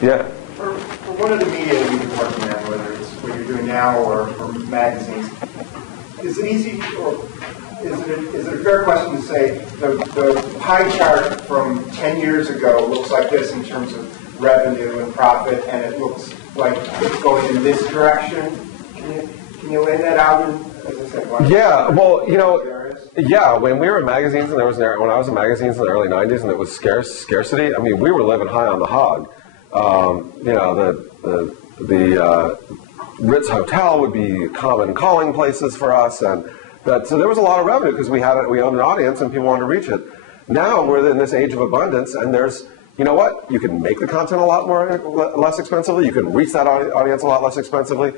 Yeah. For one of the media that you've been working on, whether it's what you're doing now or magazines, is it easy, or is it a fair question to say the pie chart from 10 years ago looks like this in terms of revenue and profit, and it looks like it's going in this direction? Can you lay that out? As I said, yeah. Well, yeah. When we were in magazines, and when I was in magazines in the early '90s, and it was scarcity. I mean, we were living high on the hog. The Ritz Hotel would be common calling places for us, and so there was a lot of revenue because we owned an audience and people wanted to reach it. Now we're in this age of abundance, and you know what? You can make the content a lot less expensively. You can reach that audience a lot less expensively,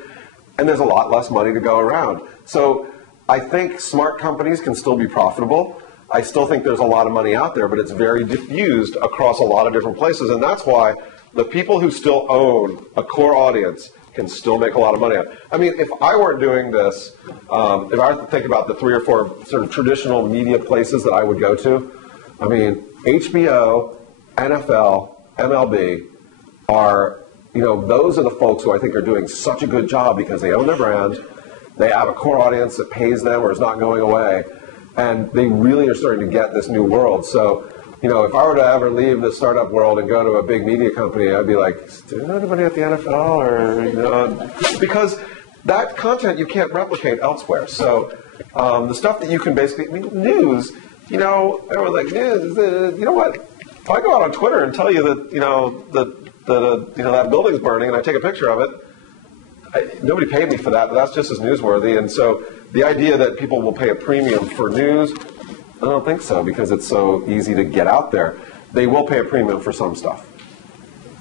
and there's a lot less money to go around. So I think smart companies can still be profitable. I still think there's a lot of money out there, but it's very diffused across a lot of different places, and that's why the people who still own a core audience can still make a lot of money on it. I mean, if I weren't doing this, if I were to think about the 3 or 4 sort of traditional media places that I would go to, I mean, HBO, NFL, MLB are, those are the folks who I think are doing such a good job because they own their brand, they have a core audience that pays them or is not going away, and they really are starting to get this new world. So, if I were to ever leave the startup world and go to a big media company, I'd be like, is there anybody at the NFL? Or, because that content you can't replicate elsewhere. So the stuff that you can basically, news, everyone's like, you know what? If I go out on Twitter and tell you that, that building's burning and I take a picture of it, nobody paid me for that, but that's just as newsworthy. And so the idea that people will pay a premium for news, I don't think so, because it's so easy to get out there. They will pay a premium for some stuff.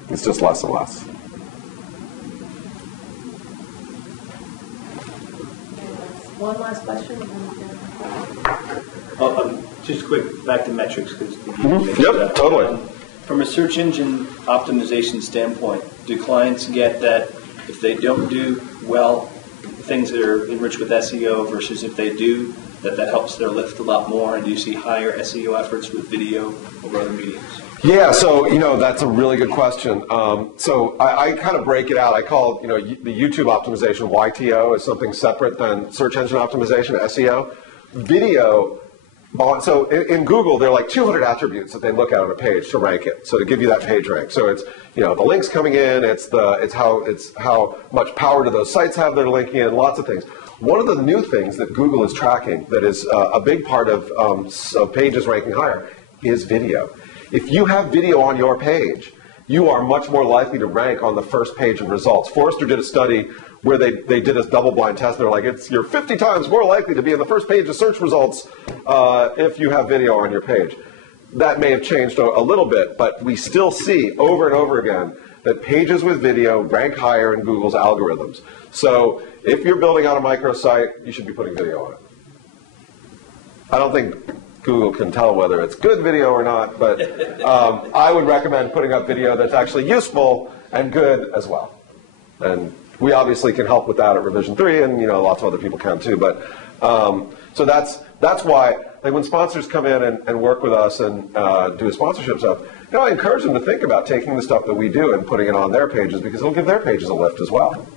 It's just less and less. One last question. Just quick, back to metrics. Yep, totally. From a search engine optimization standpoint, do clients get that if they don't do well, things that are enriched with SEO versus if they do, that helps their lift a lot more? And do you see higher SEO efforts with video over other mediums? Yeah, so that's a really good question. So I kind of break it out. I call the YouTube optimization YTO is something separate than search engine optimization SEO. Video. So in Google, there are like 200 attributes that they look at on a page to rank it. So to give you that page rank. So it's the links coming in. It's how much power do those sites have that are linking in. Lots of things. One of the new things that Google is tracking that is a big part of pages ranking higher is video. If you have video on your page, you are much more likely to rank on the first page of results. Forrester did a study where they did a double-blind test. They're like, you're 50 times more likely to be in the first page of search results if you have video on your page. That may have changed a little bit, but we still see over and over again that pages with video rank higher in Google's algorithms. So if you're building out a microsite, you should be putting video on it. I don't think Google can tell whether it's good video or not, but I would recommend putting up video that's actually useful and good as well. And we obviously can help with that at Revision3, and lots of other people can too. But so that's why, like, when sponsors come in and work with us and do a sponsorship stuff, I encourage them to think about taking the stuff that we do and putting it on their pages because it'll give their pages a lift as well.